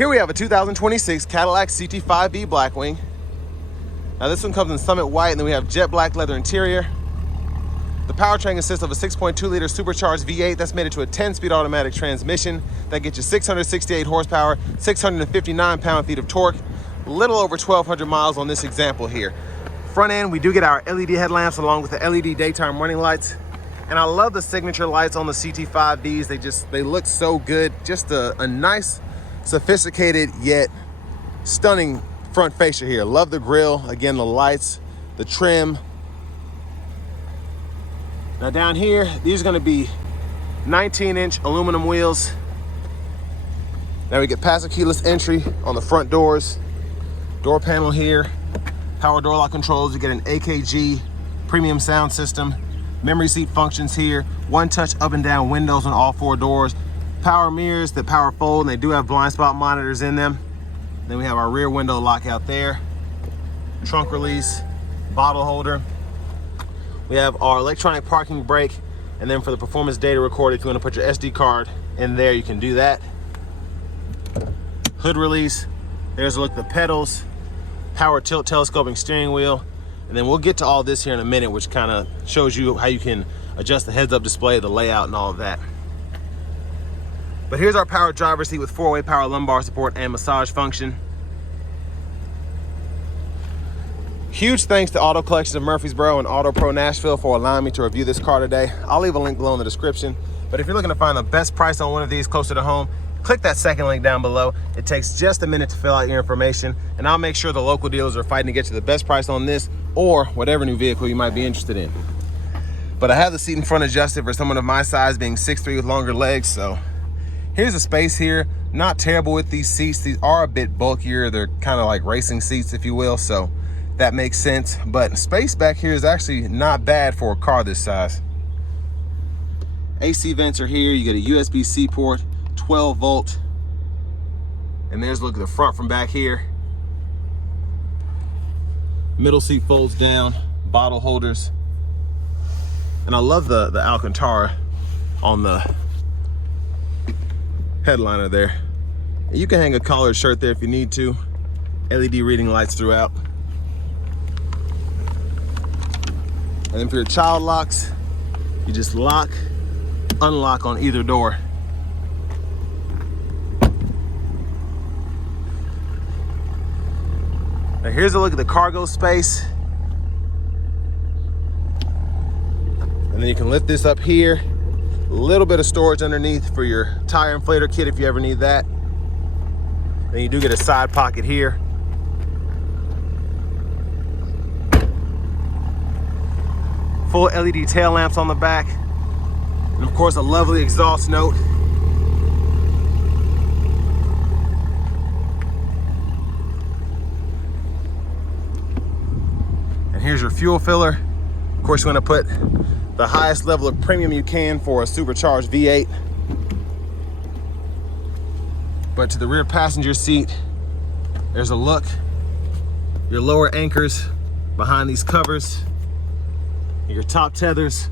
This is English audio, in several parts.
Here we have a 2026 Cadillac CT5-V Blackwing. Now this one comes in Summit White, and then we have jet black leather interior. The powertrain consists of a 6.2-liter supercharged V8 that's made it to a 10-speed automatic transmission that gets you 668 horsepower, 659 pound-feet of torque, little over 1,200 miles on this example here. Front end, we do get our LED headlamps along with the LED daytime running lights. And I love the signature lights on the CT5Vs. They look so good. Just a nice, sophisticated yet stunning front fascia here. Love the grille, again, the lights, the trim. Now down here, these are gonna be 19-inch aluminum wheels. Now we get passive keyless entry on the front doors. Door panel here, power door lock controls. You get an AKG premium sound system. Memory seat functions here. One-touch up and down windows on all four doors. Power mirrors that power fold, and they do have blind spot monitors in them. Then we have our rear window lockout there. Trunk release, bottle holder. We have our electronic parking brake, and then for the performance data recorder, if you want to put your SD card in there, you can do that. Hood release. There's a look at the pedals, power tilt telescoping steering wheel, and then we'll get to all this here in a minute, which kind of shows you how you can adjust the heads-up display, the layout, and all of that. But here's our power driver's seat with 4-way power lumbar support and massage function. Huge thanks to Auto Collections of Murfreesboro and Auto Pro Nashville for allowing me to review this car today. I'll leave a link below in the description. But if you're looking to find the best price on one of these closer to home, click that second link down below. It takes just a minute to fill out your information, and I'll make sure the local dealers are fighting to get you the best price on this or whatever new vehicle you might be interested in. But I have the seat in front adjusted for someone of my size, being 6'3" with longer legs, so here's the space here. Not terrible with these seats. These are a bit bulkier. They're kind of like racing seats, if you will, so that makes sense. But space back here is actually not bad for a car this size. AC vents are here. You get a USB-C port, 12 volt. And there's a look at the front from back here. Middle seat folds down, bottle holders. And I love the Alcantara on the headliner there. You can hang a collared shirt there if you need to. LED reading lights throughout. And then for your child locks, you just lock, unlock on either door. Now here's a look at the cargo space. And then you can lift this up here. A little bit of storage underneath for your tire inflator kit if you ever need that. Then you do get a side pocket here. Full LED tail lamps on the back. And of course, a lovely exhaust note. And here's your fuel filler. Of course, you want to put the highest level of premium you can for a supercharged V8. But to the rear passenger seat, there's a look. Your lower anchors behind these covers. Your top tethers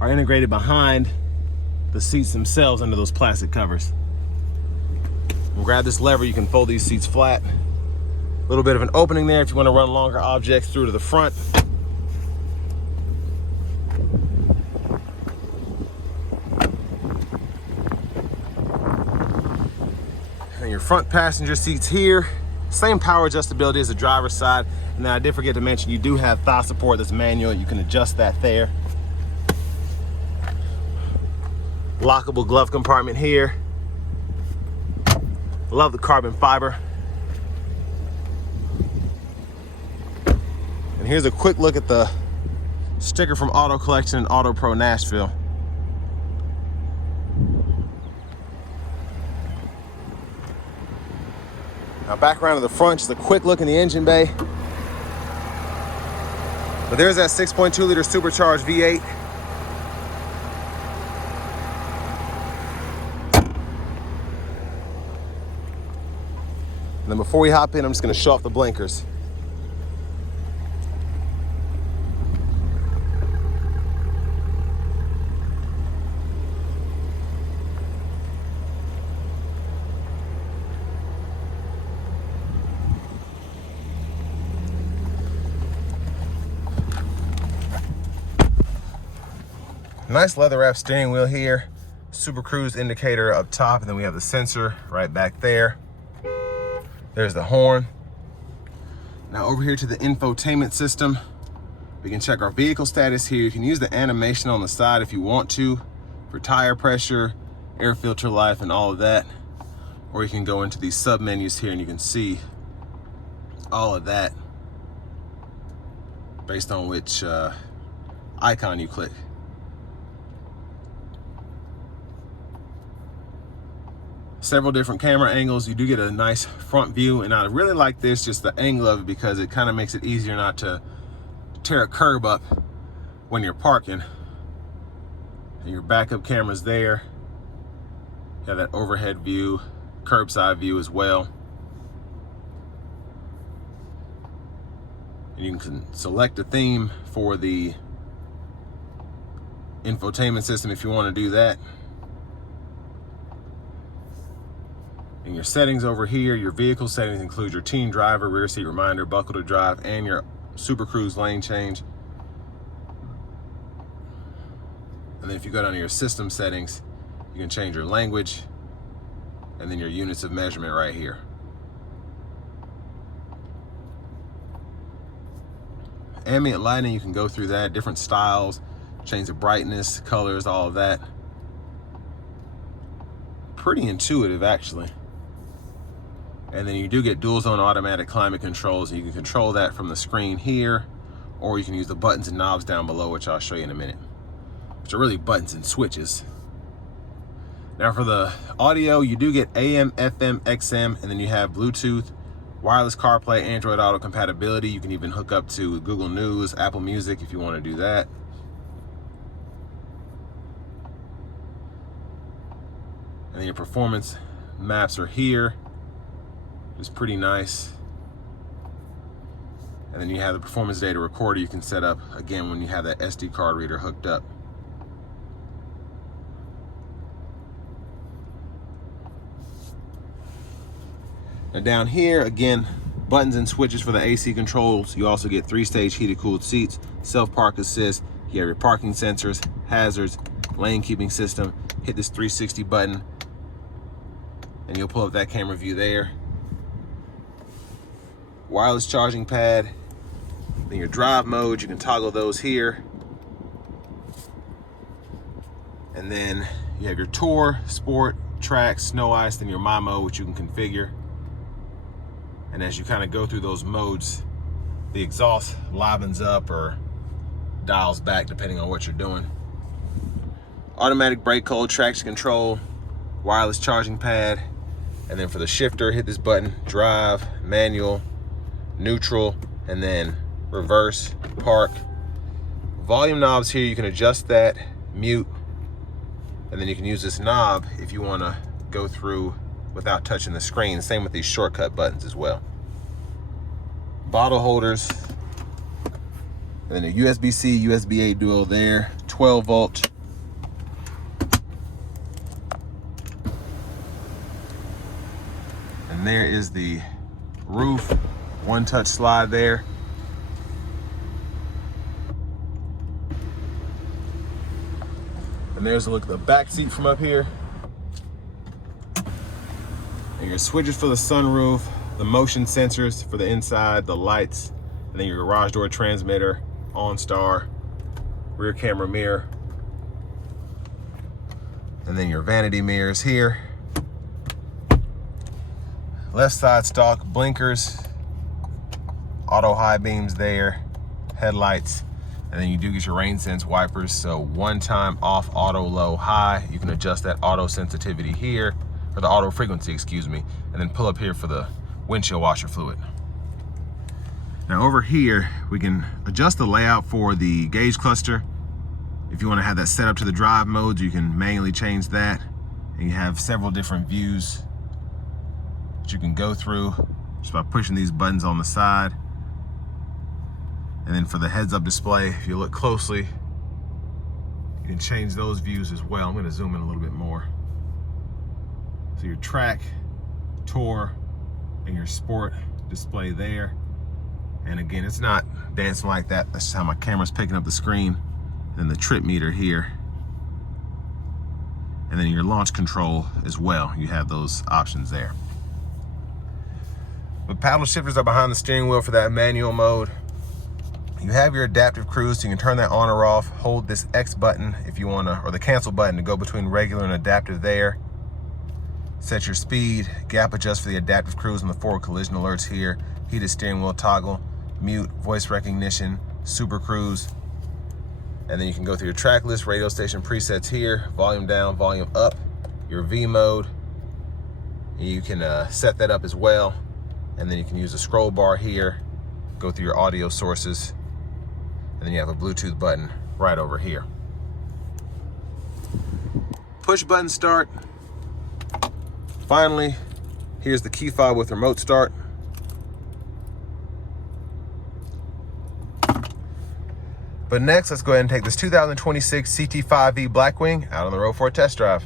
are integrated behind the seats themselves under those plastic covers. And grab this lever, you can fold these seats flat. A little bit of an opening there if you want to run longer objects through to the front. And your front passenger seats here, same power adjustability as the driver's side. And then I did forget to mention, you do have thigh support that's manual. You can adjust that there. Lockable glove compartment here. Love the carbon fiber. And here's a quick look at the sticker from Auto Collection and Auto Pro Nashville. Now back around to the front, just a quick look in the engine bay. But there's that 6.2-liter supercharged V8. And then before we hop in, I'm just gonna show off the blinkers. Nice leather wrap steering wheel here. Super Cruise indicator up top, and then we have the sensor right back there. There's the horn. Now over here to the infotainment system, we can check our vehicle status here. You can use the animation on the side if you want to for tire pressure, air filter life, and all of that. Or you can go into these sub menus here and you can see all of that based on which icon you click. Several different camera angles. You do get a nice front view, and I really like this, just the angle of it, because it kind of makes it easier not to tear a curb up when you're parking. And your backup camera's there. You have that overhead view, curbside view as well. And you can select a theme for the infotainment system if you want to do that. And your settings over here, your vehicle settings include your teen driver, rear seat reminder, buckle to drive, and your Super Cruise lane change. And then if you go down to your system settings, you can change your language and then your units of measurement right here. Ambient lighting, you can go through that, different styles, change the brightness, colors, all of that. Pretty intuitive actually. And then you do get dual zone automatic climate controls. You can control that from the screen here, or you can use the buttons and knobs down below, which I'll show you in a minute, which are really buttons and switches. Now for the audio, you do get AM, FM, XM, and then you have Bluetooth, wireless CarPlay, Android Auto compatibility. You can even hook up to Google News, Apple Music if you want to do that. And then your performance maps are here. It's pretty nice. And then you have the performance data recorder you can set up again when you have that SD card reader hooked up. Now down here, again, buttons and switches for the AC controls. You also get 3-stage heated cooled seats, self-park assist, you have your parking sensors, hazards, lane keeping system. Hit this 360 button and you'll pull up that camera view there. Wireless charging pad, then your drive modes, you can toggle those here. And then you have your Tour, Sport, Track, Snow Ice, then your My Mode, which you can configure. And as you kind of go through those modes, the exhaust livens up or dials back depending on what you're doing. Automatic brake hold, traction control, wireless charging pad. And then for the shifter, hit this button, drive, manual, neutral, and then reverse, park. Volume knobs here, you can adjust that, mute, and then you can use this knob if you want to go through without touching the screen. Same with these shortcut buttons as well. Bottle holders, and then a USB-C, USB-A dual there, 12 volt. And there is the roof, one touch slide there. And there's a look at the back seat from up here. And your switches for the sunroof, the motion sensors for the inside, the lights, and then your garage door transmitter, OnStar, rear camera mirror, and then your vanity mirrors here. Left side stock blinkers, auto high beams there, headlights, and then you do get your rain sense wipers. So one time off, auto, low, high. You can adjust that auto sensitivity here, or the auto frequency, excuse me, and then pull up here for the windshield washer fluid. Now over here, we can adjust the layout for the gauge cluster. If you want to have that set up to the drive modes, you can manually change that. And you have several different views that you can go through just by pushing these buttons on the side. And then for the heads-up display, if you look closely, you can change those views as well. I'm going to zoom in a little bit more. So your Track, Tour, and your Sport display there. And again, it's not dancing like that. That's just how my camera's picking up the screen. And the trip meter here And then your launch control as well. You have those options there. The paddle shifters are behind the steering wheel for that manual mode. You have your adaptive cruise, so you can turn that on or off. Hold this X button if you want to, or the cancel button to go between regular and adaptive there. Set your speed, gap adjust for the adaptive cruise and the forward collision alerts here. Heated steering wheel toggle, mute, voice recognition, super cruise. And then you can go through your track list, radio station presets here, volume down, volume up, your V mode. You can set that up as well. And then you can use the scroll bar here, go through your audio sources, and then you have a Bluetooth button right over here. Push button start. Finally, here's the key fob with remote start. But next, let's go ahead and take this 2026 CT5-V Blackwing out on the road for a test drive.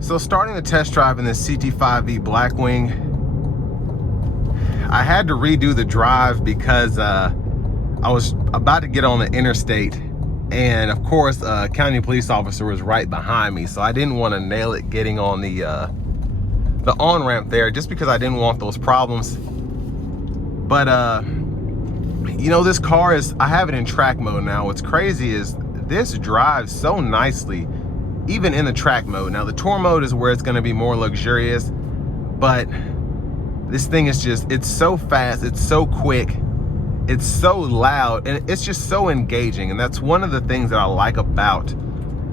So starting the test drive in this CT5-V Blackwing, I had to redo the drive because I was about to get on the interstate, and of course a county police officer was right behind me, so I didn't want to nail it getting on the on-ramp there, just because I didn't want those problems. But you know, this car is, I have it in track mode now. What's crazy is this drives so nicely even in the track mode. Now the tour mode is where it's going to be more luxurious, but this thing is just, it's so fast, it's so quick, it's so loud, and it's just so engaging. And that's one of the things that I like about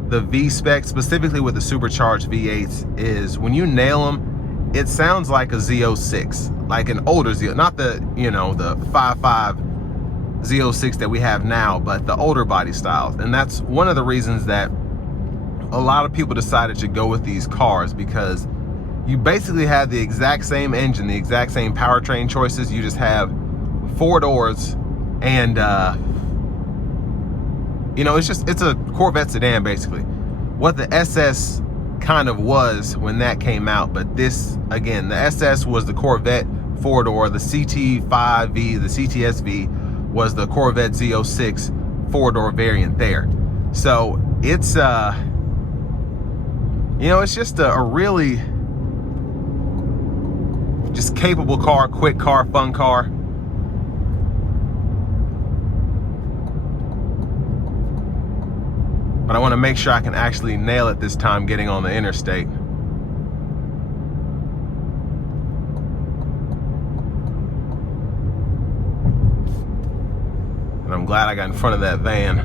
the V-Spec, specifically with the supercharged V8s, is when you nail them, it sounds like a Z06, like an older Z, not the, you know, the 5.5 Z06 that we have now, but the older body styles. And that's one of the reasons that a lot of people decided to go with these cars, because you basically have the exact same engine, the exact same powertrain choices. You just have 4 doors, and you know, it's a Corvette sedan basically. What the SS kind of was when that came out, but this, again, the SS was the Corvette 4-door, the CT5-V, the CTS-V was the Corvette Z06 4-door variant there. So it's you know, it's just a really just capable car, quick car, fun car. But I want to make sure I can actually nail it this time getting on the interstate. And I'm glad I got in front of that van.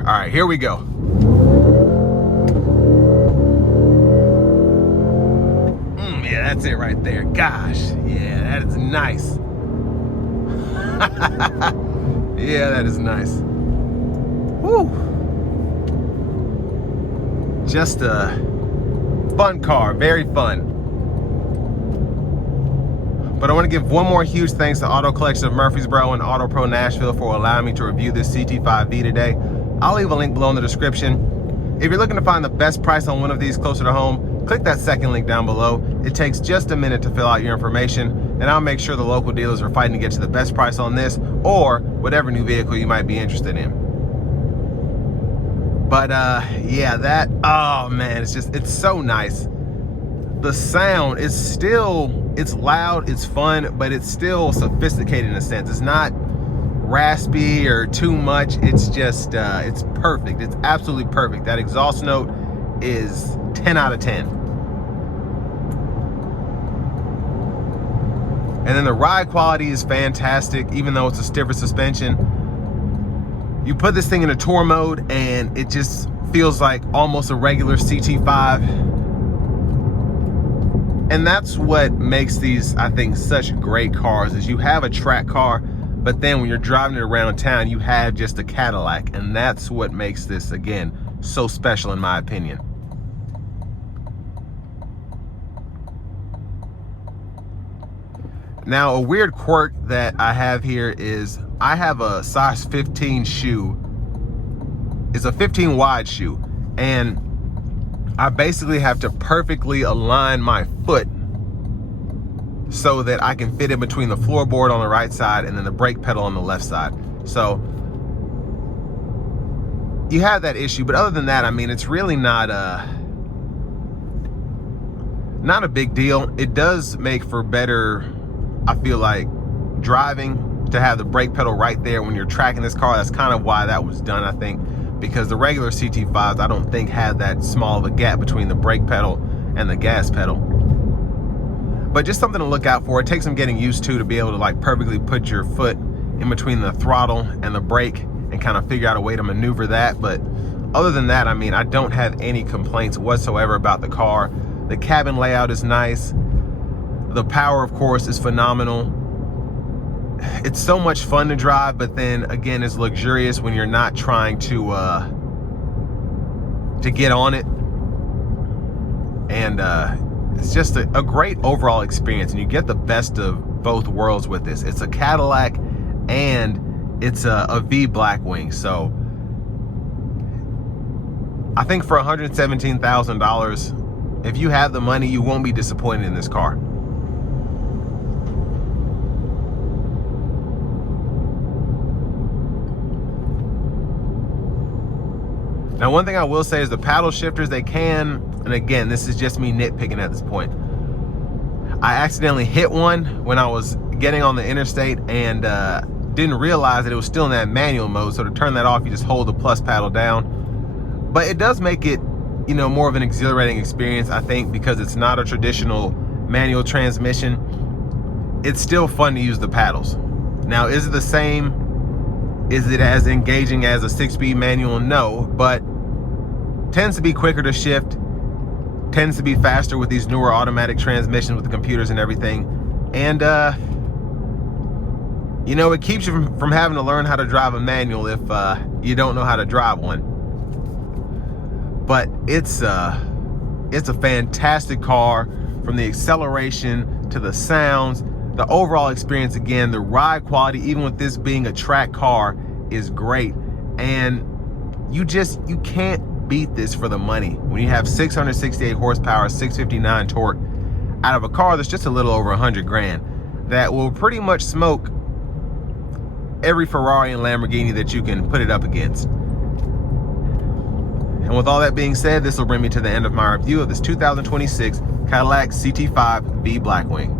All right, here we go. Yeah, that's it right there. Gosh, yeah, that is nice. Yeah, that is nice. Woo. Just a fun car, very fun. But I want to give one more huge thanks to Auto Collection of Murfreesboro and Auto Pro Nashville for allowing me to review this CT5-V today. I'll leave a link below in the description. If you're looking to find the best price on one of these closer to home, click that second link down below. It takes just a minute to fill out your information, and I'll make sure the local dealers are fighting to get you the best price on this or whatever new vehicle you might be interested in. But yeah, that, oh man, it's so nice. The sound is still, it's loud, it's fun, but it's still sophisticated in a sense. It's not raspy or too much. It's just, it's perfect. It's absolutely perfect. That exhaust note is 10 out of 10. And then the ride quality is fantastic, even though it's a stiffer suspension. You put this thing in a tour mode and it just feels like almost a regular CT5. And that's what makes these, I think, such great cars, is you have a track car, but then when you're driving it around town, you have just a Cadillac. And that's what makes this, again, so special in my opinion. Now, a weird quirk that I have here is I have a size 15 shoe. It's a 15 wide shoe. And I basically have to perfectly align my foot so that I can fit in between the floorboard on the right side and then the brake pedal on the left side. So you have that issue, but other than that, I mean, it's really not a big deal. It does make for better, I feel like, driving to have the brake pedal right there when you're tracking this car. That's kind of why that was done, I think, because the regular CT5s, I don't think, had that small of a gap between the brake pedal and the gas pedal. But just something to look out for. It takes some getting used to be able to like perfectly put your foot in between the throttle and the brake and kind of figure out a way to maneuver that. But other than that, I mean, I don't have any complaints whatsoever about the car. The cabin layout is nice. The power, of course, is phenomenal. It's so much fun to drive, but then again, it's luxurious when you're not trying to get on it. And it's just a great overall experience, and you get the best of both worlds with this. It's a Cadillac and it's a V Blackwing. So I think for $117,000, if you have the money, you won't be disappointed in this car. Now, one thing I will say is the paddle shifters, they can, and again, this is just me nitpicking at this point, I accidentally hit one when I was getting on the interstate and didn't realize that it was still in that manual mode. So to turn that off, you just hold the plus paddle down. But it does make it, you know, more of an exhilarating experience, I think, because it's not a traditional manual transmission. It's still fun to use the paddles. Now, is it the same? Is it as engaging as a 6-speed manual? No, but tends to be quicker to shift, tends to be faster with these newer automatic transmissions with the computers and everything. And you know, it keeps you from having to learn how to drive a manual if you don't know how to drive one. But it's a fantastic car, from the acceleration to the sounds, the overall experience. Again, the ride quality, even with this being a track car, is great. And you can't beat this for the money. When you have 668 horsepower, 659 torque out of a car that's just a little over 100 grand, that will pretty much smoke every Ferrari and Lamborghini that you can put it up against. And with all that being said, this will bring me to the end of my review of this 2026 Cadillac CT5-V Blackwing.